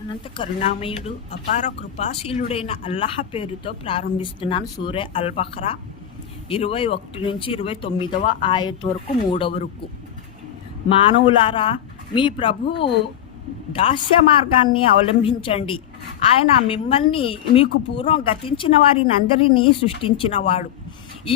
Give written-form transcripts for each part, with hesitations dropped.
అనంత కరుణామయుడు అపార కృపాశీలుడైన అల్లాహ్ పేరుతో ప్రారంభిస్తున్నాను. సూరే అల్ బఖరా 21 నుంచి 29వ ఆయత్ వరకు 3వ వరకు. మానవులారా, మీ ప్రభువు దాస్య మార్గాన్ని అవలంబించండి. ఆయన మిమ్మల్ని మీకు పూర్వం గతించిన వారిని అందరినీ సృష్టించినవాడు.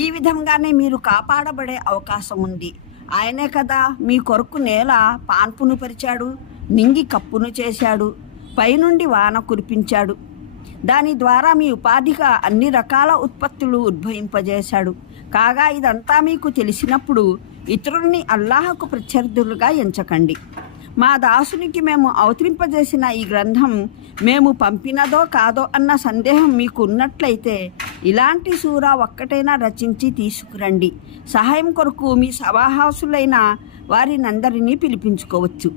ఈ విధంగానే మీరు కాపాడబడే అవకాశం ఉంది. ఆయనే కదా మీ కొరకు నేల పాన్పును పరిచాడు, నింగి కప్పును చేశాడు, పైనుండి వాన కురిపించాడు. దాని ద్వారా మీ ఉపాధిగా అన్ని రకాల ఉత్పత్తులు ఉద్భవింపజేశాడు. కాగా ఇదంతా మీకు తెలిసినప్పుడు ఇతరుల్ని అల్లాహకు ప్రత్యర్థులుగా ఎంచకండి. మా దాసునికి మేము అవతరింపజేసిన ఈ గ్రంథం మేము పంపినదో కాదో అన్న సందేహం మీకు ఉన్నట్లయితే ఇలాంటి సూరా ఒక్కటైనా రచించి తీసుకురండి. సహాయం కొరకు మీ సవాహాసులైన వారినందరినీ పిలిపించుకోవచ్చు.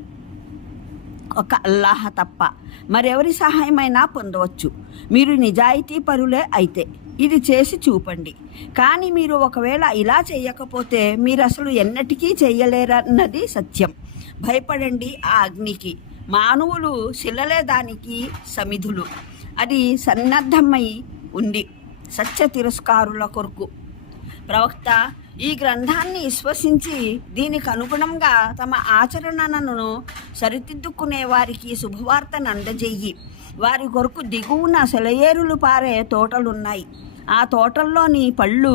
ఒక అల్లాహ తప్ప మరెవరి సహాయమైనా పొందవచ్చు, మీరు నిజాయితీ పరులే అయితే. ఇది చేసి చూపండి. కానీ మీరు ఒకవేళ ఇలా చేయకపోతే మీరు అసలు ఎన్నటికీ చేయలేరన్నది సత్యం. భయపడండి ఆ అగ్నికి. మానవులు శిలలే దానికి సమిధులు. అది సన్నద్ధమై ఉంది సత్య తిరస్కారుల కొరకు. ప్రవక్త, ఈ గ్రంథాన్ని విశ్వసించి దీనికి అనుగుణంగా తమ ఆచరణను సరిదిద్దుకునే వారికి శుభవార్తను అందజేయి. వారి కొరకు దిగువన సెలయేరులు పారే తోటలున్నాయి. ఆ తోటల్లోని పళ్ళు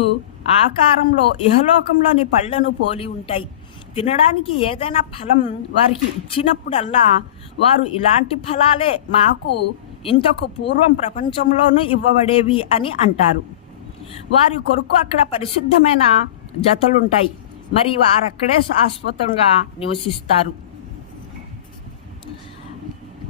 ఆకారంలో ఇహలోకంలోని పళ్ళను పోలి ఉంటాయి. తినడానికి ఏదైనా ఫలం వారికి ఇచ్చినప్పుడల్లా వారు ఇలాంటి ఫలాలే మాకు ఇంతకు పూర్వం ప్రపంచంలోనూ ఇవ్వబడేవి అని అంటారు. వారి కొరకు అక్కడ పరిశుద్ధమైన జతలుంటాయి, మరి వారక్కడే శాశ్వతంగా నివసిస్తారు.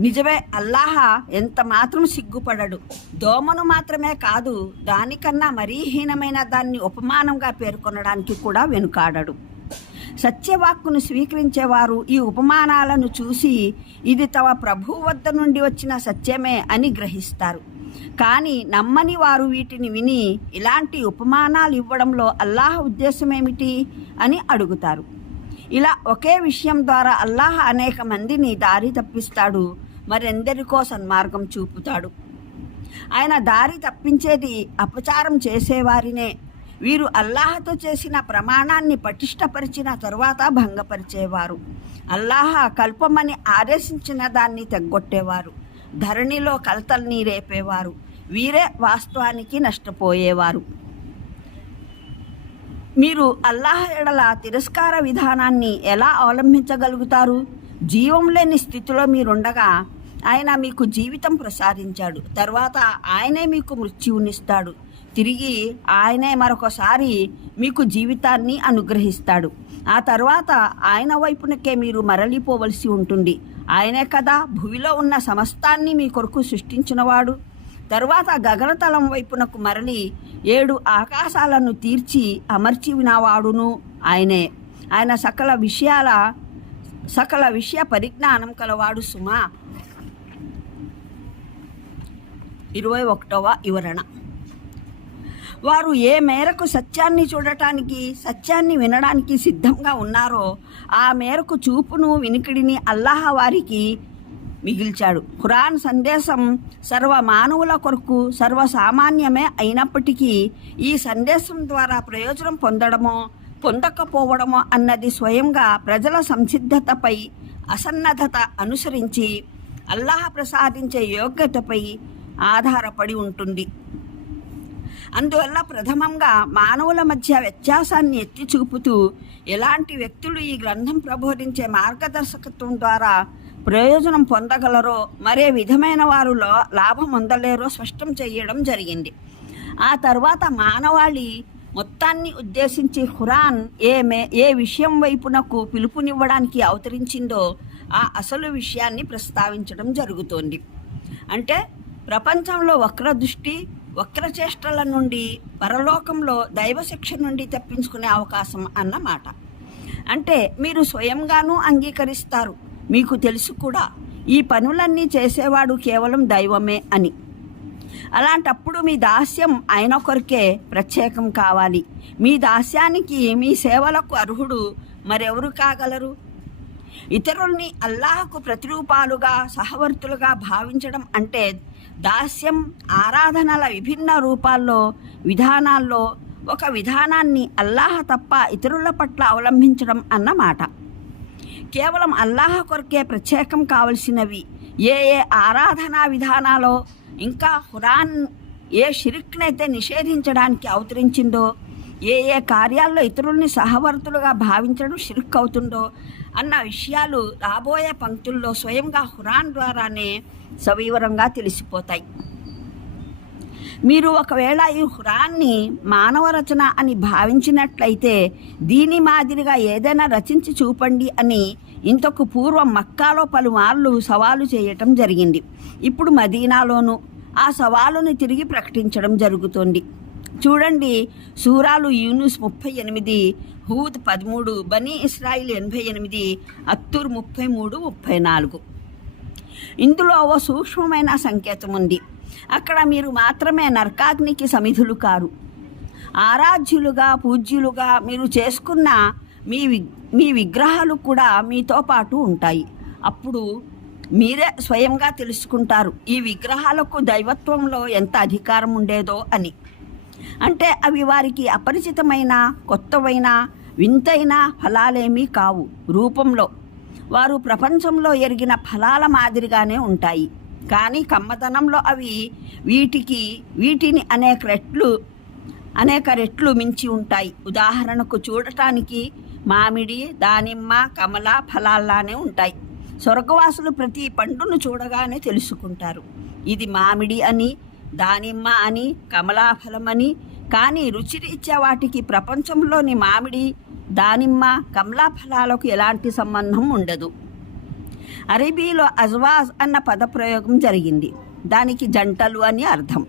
నిజమే, అల్లాహ ఎంత మాత్రం సిగ్గుపడడు. దోమను మాత్రమే కాదు, దానికన్నా మరీ హీనమైన దాన్ని ఉపమానంగా పేర్కొనడానికి కూడా వెనుకాడడు. సత్యవాక్కును స్వీకరించేవారు ఈ ఉపమానాలను చూసి ఇది తమ ప్రభువు వద్ద నుండి వచ్చిన సత్యమే అని గ్రహిస్తారు. కానీ నమ్మని వారు వీటిని విని ఇలాంటి ఉపమానాలు ఇవ్వడంలో అల్లాహ్ ఉద్దేశమేమిటి అని అడుగుతారు. ఇలా ఒకే విషయం ద్వారా అల్లాహ్ అనేక మందిని దారి తప్పిస్తాడు, మరెందరికో సన్మార్గం చూపుతాడు. ఆయన దారి తప్పించేది అపచారం చేసేవారినే. వీరు అల్లాహతో చేసిన ప్రమాణాన్ని పటిష్టపరిచిన తరువాత భంగపరిచేవారు. అల్లాహ కల్పమని ఆదేశించిన దాన్ని తెగ్గొట్టేవారు, ధరణిలో కలతల్ని రేపేవారు. వీరే వాస్తవానికి నష్టపోయేవారు. మీరు అల్లాహ్ ఎడల తిరస్కార విధానాన్ని ఎలా అవలంబించగలుగుతారు? జీవం లేని స్థితిలో మీరుండగా ఆయన మీకు జీవితం ప్రసాదించాడు. తర్వాత ఆయనే మీకు మృత్యువునిస్తాడు. తిరిగి ఆయనే మరొకసారి మీకు జీవితాన్ని అనుగ్రహిస్తాడు. ఆ తర్వాత ఆయన వైపునకే మీరు మరలిపోవలసి ఉంటుంది. ఆయనే కదా భూమిలో ఉన్న సమస్తాన్ని మీ కొరకు సృష్టించినవాడు. తరువాత గగనతలం వైపునకు మరలి 7 ఆకాశాలను తీర్చి అమర్చి వినవాడును ఆయనే. ఆయన సకల విషయ పరిజ్ఞానం కలవాడు సుమా. 21వ వివరణ. వారు ఏ మేరకు సత్యాన్ని చూడటానికి, సత్యాన్ని వినడానికి సిద్ధంగా ఉన్నారో ఆ మేరకు చూపును, వినికిడిని అల్లాహ్ వారికి మిగిల్చాడు. ఖురాన్ సందేశం సర్వ మానవుల కొరకు సర్వసామాన్యమే అయినప్పటికీ ఈ సందేశం ద్వారా ప్రయోజనం పొందడమో పొందకపోవడమో అన్నది స్వయంగా ప్రజల సంసిద్ధతపై, అసన్నద్ధత అనుసరించి అల్లాహ్ ప్రసాదించే యోగ్యతపై ఆధారపడి ఉంటుంది. అందువల్ల ప్రథమంగా మానవుల మధ్య వ్యత్యాసాన్ని ఎత్తి చూపుతూ ఎలాంటి వ్యక్తులు ఈ గ్రంథం ప్రబోధించే మార్గదర్శకత్వం ద్వారా ప్రయోజనం పొందగలరో, మరే విధమైన వారు లాభం పొందలేరో స్పష్టం చేయడం జరిగింది. ఆ తర్వాత మానవాళి మొత్తాన్ని ఉద్దేశించి ఖురాన్ ఏ విషయం వైపునకు పిలుపునివ్వడానికి అవతరించిందో ఆ అసలు విషయాన్ని ప్రస్తావించడం జరుగుతోంది. అంటే ప్రపంచంలో వక్రదృష్టి, వక్రచేష్టల నుండి పరలోకంలో దైవశిక్ష నుండి తప్పించుకునే అవకాశం అన్నమాట. అంటే మీరు స్వయంగానూ అంగీకరిస్తారు, మీకు తెలుసు కూడా ఈ పనులన్నీ చేసేవాడు కేవలం దైవమే అని. అలాంటప్పుడు మీ దాస్యం ఆయన కొరకే ప్రత్యేకం కావాలి. మీ దాస్యానికి, మీ సేవలకు అర్హుడు మరెవరు కాగలరు? ఇతరుల్ని అల్లాహకు ప్రతిరూపాలుగా సహవర్తులుగా భావించడం అంటే దాస్యం ఆరాధనల విభిన్న రూపాల్లో విధానాల్లో ఒక విధానాన్ని అల్లాహ తప్ప ఇతరుల పట్ల అవలంబించడం అన్నమాట. కేవలం అల్లాహ కొరకే ప్రత్యేకం కావలసినవి ఏ ఆరాధనా విధానాలో ఇంకా ఖురాన్ ఏ షిరిక్నైతే నిషేధించడానికి అవతరించిందో ఏ కార్యాల్లో ఇతరుల్ని సహవర్తులుగా భావించడం షిర్క్ అవుతుందో అన్న విషయాలు రాబోయే పంక్తుల్లో స్వయంగా ఖురాన్ ద్వారానే సవివరంగా తెలిసిపోతాయి. మీరు ఒకవేళ ఈ ఖురాన్ని మానవ రచన అని భావించినట్లయితే దీని మాదిరిగా ఏదైనా రచించి చూపండి అని ఇంతకు పూర్వం మక్కాలో పలుమార్లు సవాలు చేయటం జరిగింది. ఇప్పుడు మదీనాలోనూ ఆ సవాలుని తిరిగి ప్రకటించడం జరుగుతోంది. చూడండి, సూరాలు యూనుస్ 38, హూద్ 13, బనీ ఇస్రాయిల్ 88, అత్తూర్ 33, 34. ఇందులో ఓ సూక్ష్మమైన సంకేతం ఉంది. అక్కడ మీరు మాత్రమే నరకాగ్నికి సమిధులు కారు. ఆరాధ్యులుగా పూజ్యులుగా మీరు చేసుకున్న మీ విగ్రహాలు కూడా మీతో పాటు ఉంటాయి. అప్పుడు మీరే స్వయంగా తెలుసుకుంటారు ఈ విగ్రహాలకు దైవత్వంలో ఎంత అధికారం ఉండేదో అని. అంటే అవి వారికి అపరిచితమైన కొత్తవైన వింతైన ఫలాలేమీ కావు. రూపంలో వారు ప్రపంచంలో ఎరిగిన ఫలాల మాదిరిగానే ఉంటాయి. కానీ కమ్మతనంలో అవి వీటిని అనేక రెట్లు మించి ఉంటాయి. ఉదాహరణకు చూడటానికి మామిడి, దానిమ్మ, కమల ఫలాల్లానే ఉంటాయి. స్వర్గవాసులు ప్రతి పండును చూడగానే తెలుసుకుంటారు ఇది మామిడి అని, దానిమ్మ అని, కమలాఫలం అని. కానీ రుచిరీత్యా వాటికి ప్రపంచంలోని మామిడి, దానిమ్మ, కమలాఫలాలకు ఎలాంటి సంబంధం ఉండదు. అరబీలో అజ్వాజ్ అన్న పదప్రయోగం జరిగింది. దానికి జంటలు అని అర్థం.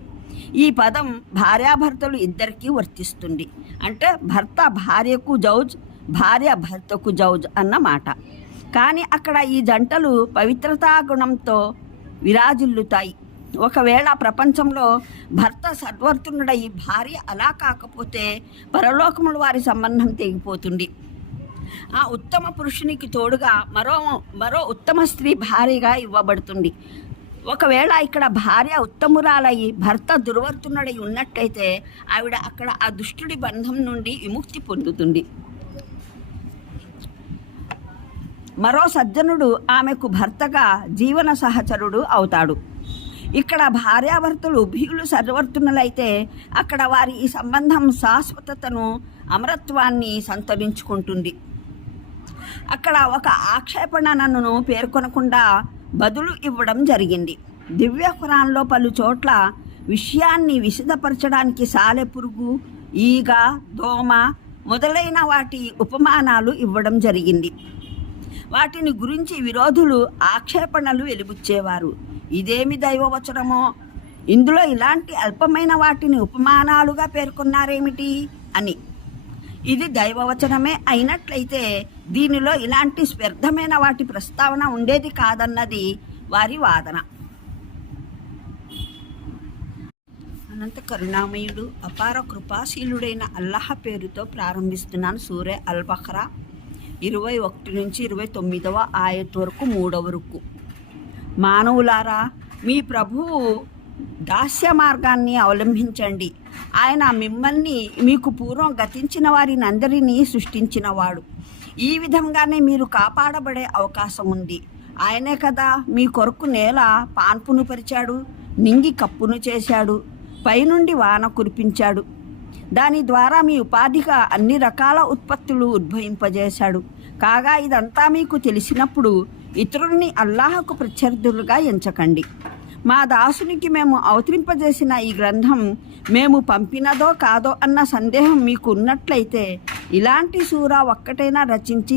ఈ పదం భార్యాభర్తలు ఇద్దరికీ వర్తిస్తుంది. అంటే భర్త భార్యకు జౌజ్, భార్య భర్తకు జౌజ్ అన్నమాట. కానీ అక్కడ ఈ జంటలు పవిత్రతా గుణంతో విరాజిల్లుతాయి. ఒకవేళ ప్రపంచంలో భర్త సద్వర్తునుడై భార్య అలా కాకపోతే పరలోకములు వారి సంబంధం తెగిపోతుంది. ఆ ఉత్తమ పురుషునికి తోడుగా మరో ఉత్తమ స్త్రీ భార్యగా ఇవ్వబడుతుంది. ఒకవేళ ఇక్కడ భార్య ఉత్తమురాలయ్యి భర్త దుర్వర్తునుడై ఉన్నట్టయితే ఆవిడ అక్కడ ఆ దుష్టుడి బంధం నుండి విముక్తి పొందుతుంది. మరో సజ్జనుడు ఆమెకు భర్తగా జీవన సహచరుడు అవుతాడు. ఇక్కడ భార్యాభర్తలు ఉభయులు సర్వర్తునులైతే అక్కడ వారి ఈ సంబంధం శాశ్వతతను, అమరత్వాన్ని సంతరించుకుంటుంది. అక్కడ ఒక ఆక్షేపణను పేర్కొనకుండా బదులు ఇవ్వడం జరిగింది. దివ్య ఖురాన్లో పలు చోట్ల విషయాన్ని విశదపరచడానికి సాలెపురుగు, ఈగ, దోమ మొదలైన వాటి ఉపమానాలు ఇవ్వడం జరిగింది. వాటిని గురించి విరోధులు ఆక్షేపణలు వెలిబుచ్చేవారు. ఇదేమి దైవవచనమో, ఇందులో ఇలాంటి అల్పమైన వాటిని ఉపమానాలుగా పేర్కొన్నారేమిటి అని. ఇది దైవవచనమే అయినట్లయితే దీనిలో ఇలాంటి వ్యర్థమైన వాటి ప్రస్తావన ఉండేది కాదన్నది వారి వాదన. అనంత కరుణామయుడు అపార కృపాశీలుడైన అల్లాహ్ పేరుతో ప్రారంభిస్తున్నాను. సూరే అల్ బఖరా 21 నుంచి 29వ ఆయత్ వరకు 3వ రుకు. మానవులారా, మీ ప్రభువు దాస్య మార్గాన్ని అవలంబించండి. ఆయన మిమ్మల్ని మీకు పూర్వం గతించిన వారిని అందరినీ సృష్టించినవాడు. ఈ విధంగానే మీరు కాపాడబడే అవకాశం ఉంది. ఆయనే కదా మీ కొరకు నేల పాన్పును పరిచాడు, నింగి కప్పును చేశాడు, పైనుండి వాన కురిపించాడు. దాని ద్వారా మీ ఉపాధిగా అన్ని రకాల ఉత్పత్తులు ఉద్భవింపజేశాడు. కాగా ఇదంతా మీకు తెలిసినప్పుడు ఇతరుల్ని అల్లాహకు ప్రత్యర్థులుగా ఎంచకండి. మా దాసునికి మేము అవతరింపజేసిన ఈ గ్రంథం మేము పంపినదో కాదో అన్న సందేహం మీకు ఉన్నట్లయితే ఇలాంటి సూరా ఒక్కటైనా రచించి